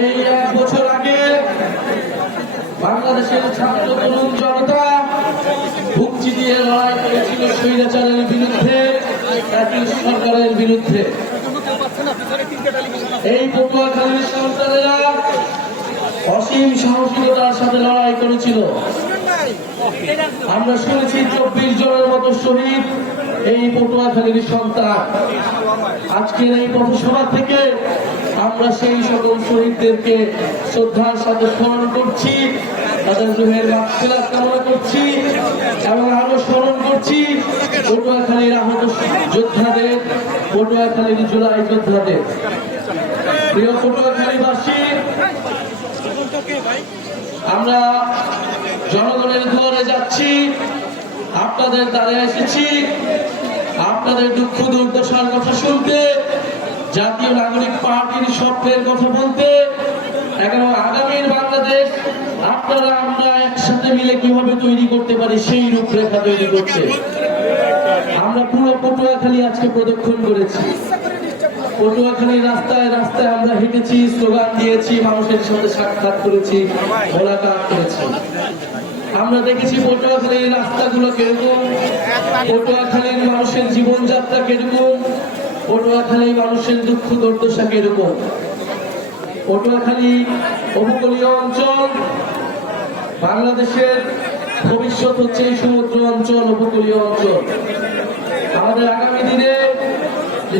এই 1 বছর আগে বাংলাদেশের ছাত্র তরুণ জনতা ভুক্তি দিয়ে লড়াই করেছিল স্বৈরাচারের বিরুদ্ধে, জাতীয় সরকারের বিরুদ্ধে। এই পটুয়াখালীর সন্তানেরা অসীম সাহসিকতার সাথে লড়াই করেছিল। আমরা শুনেছি 24 জনের মতো শহীদ এই পটুয়াখালীর সন্তান। আজকের এই পথসভা থেকে আমরা সেই সকল শহীদদেরকে শ্রদ্ধার সাথে স্মরণ করছি, তাদের রুহের মাগফিরাত কামনা করছি এবং আরো স্মরণ করছি পটুয়াখালীর আহত যোদ্ধাদের, পটুয়াখালীর জুলাই যোদ্ধাদের। প্রিয় পটুয়াখালীবাসী, আমরা জনগণের দুয়ারে যাচ্ছি, আপনাদের দ্বারে এসেছি আপনাদের দুঃখ দুর্দশার কথা শুনতে, জাতীয় নাগরিক পার্টির স্বপ্নের কথা বলতে, এবং আগামীর বাংলাদেশ আপনারা আমরা একসাথে মিলে কিভাবে তৈরি করতে পারি সেই রূপরেখা তৈরি করতে আমরা পুরো পটুয়াখালী আজকে প্রদক্ষিণ করেছি। পটুয়াখালী রাস্তায় রাস্তায় আমরা হেঁটেছি, স্লোগান দিয়েছি, মানুষের সাথে সাক্ষাৎ করেছি, মোলাকাত করেছি। আমরা দেখেছি পটুয়াখালীর রাস্তাগুলো কিরকম, পটুয়াখালীর মানুষের জীবনযাত্রা কিরকম, পটুয়াখালীর মানুষের দুঃখ দুর্দশা কিরকম। পটুয়াখালী উপকূলীয় অঞ্চল, বাংলাদেশের ভবিষ্যৎ হচ্ছে এই সমুদ্র অঞ্চল, উপকূলীয় অঞ্চল। আমাদের আগামী দিনে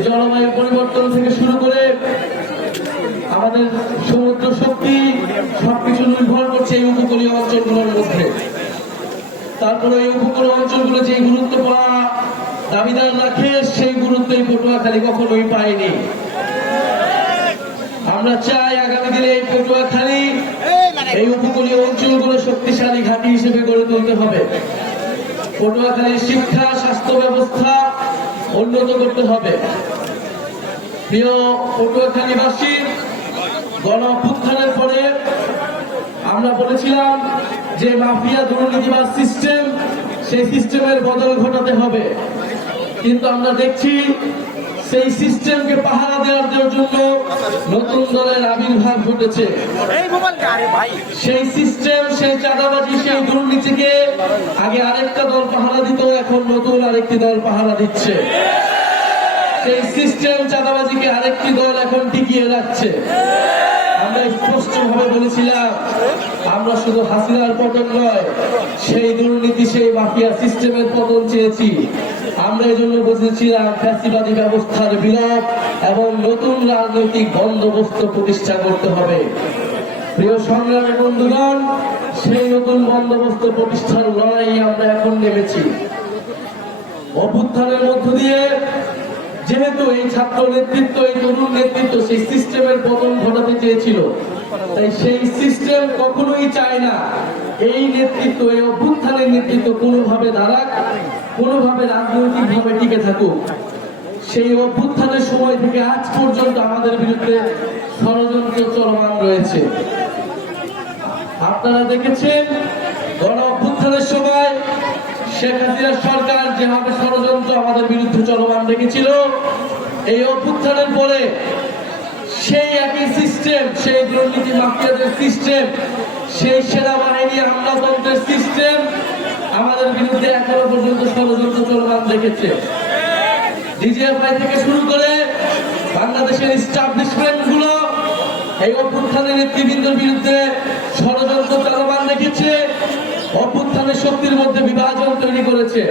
জলবায়ু পরিবর্তন থেকে শুরু করে আমাদের সমুদ্র শক্তি সবকিছু নির্ভর করছে এই উপকূলীয় অঞ্চলগুলোর মধ্যে। তারপরে এই উপকূলীয় অঞ্চলগুলো যে গুরুত্ব পাওয়া দাবিদার রাখে, সেই গুরুত্ব এই পটুয়াখালী কখনোই পায়নি। আমরা চাই আগামী দিনে এই পটুয়াখালী, এই উপকূলীয় অঞ্চলগুলো শক্তিশালী ঘাঁটি হিসেবে গড়ে তুলতে হবে। পটুয়াখালীর শিক্ষা স্বাস্থ্য ব্যবস্থা উন্নত করতে হবে। প্রিয় পটুয়াখালীবাসী, গণ অভ্যুত্থানের পরে আমরা বলেছিলাম যে মাফিয়া দুর্নীতিবাদ সিস্টেম, সেই সিস্টেমের বদল ঘটাতে হবে, কিন্তু আমরা দেখছি সেই সিস্টেমকে পাহারা দেওয়ার জন্য নতুন দলের আবির্ভাব ঘটেছে। সেই সিস্টেম, সেই চাঁদাবাজি, সেই দুর্নীতিকে আগে আরেকটা দল পাহারা দিত, এখন নতুন আরেকটি দল পাহারা দিচ্ছে। সেই সিস্টেম চাঁদাবাজিকে আরেকটি দল এখন টিকিয়ে রাখছে। আমরা স্পষ্টভাবে বলেছিলাম আমরা শুধু হাসিনার পতন নয়, সেই দুর্নীতি, সেই মাফিয়া সিস্টেমের পতন চেয়েছি। আমরা এই জন্য বলেছিলাম ফ্যাসিবাদী ব্যবস্থার বিলোপ এবং নতুন রাজনৈতিক বন্দোবস্ত প্রতিষ্ঠা করতে হবে। প্রিয় সংগ্রামী বন্ধুগণ, সেই নতুন বন্দোবস্ত প্রতিষ্ঠার লড়াই আমরা এখন নেমেছি। অভ্যুত্থানের মধ্য দিয়ে যেহেতু এই ছাত্র নেতৃত্ব, এই তরুণ নেতৃত্ব সেই সিস্টেমের পতন ঘটাতে চেয়েছিল, তাই সেই সিস্টেম কখনোই চায় না এই নেতৃত্ব, এই অভ্যুত্থানের নেতৃত্ব কোনোভাবে দাঁড়াক, কোনোভাবে রাজনৈতিক ভাবে টিকে থাকুক। সেই অভ্যুত্থানের সময় থেকে আজ পর্যন্ত আমাদের বিরুদ্ধে ষড়যন্ত্র চলমান রয়েছে। আপনারা দেখেছেন গণ অভ্যুত্থানের সময় শেখ হাসিনার সরকার যেভাবে ষড়যন্ত্র আমাদের বিরুদ্ধে চলমান রেখেছিল, এই অভ্যুত্থানের পরে সেই একই সিস্টেম, সেই দুর্নীতি মাফিয়াদের সিস্টেম, সেই সেনাবাহিনী আমলাতন্ত্রের সিস্টেম আমাদের বিরুদ্ধে এখনো পর্যন্ত ষড়যন্ত্র চলমান রেখেছে। ডিজিএফআই থেকে শুরু করে বাংলাদেশের এস্টাবলিশমেন্ট গুলো এই অভ্যুত্থানের নেতৃবৃন্দের বিরুদ্ধে ষড়যন্ত্র চলমান রেখেছে, অভ্যুত্থানের শক্তির মধ্যে বিভাজন তৈরি করেছে।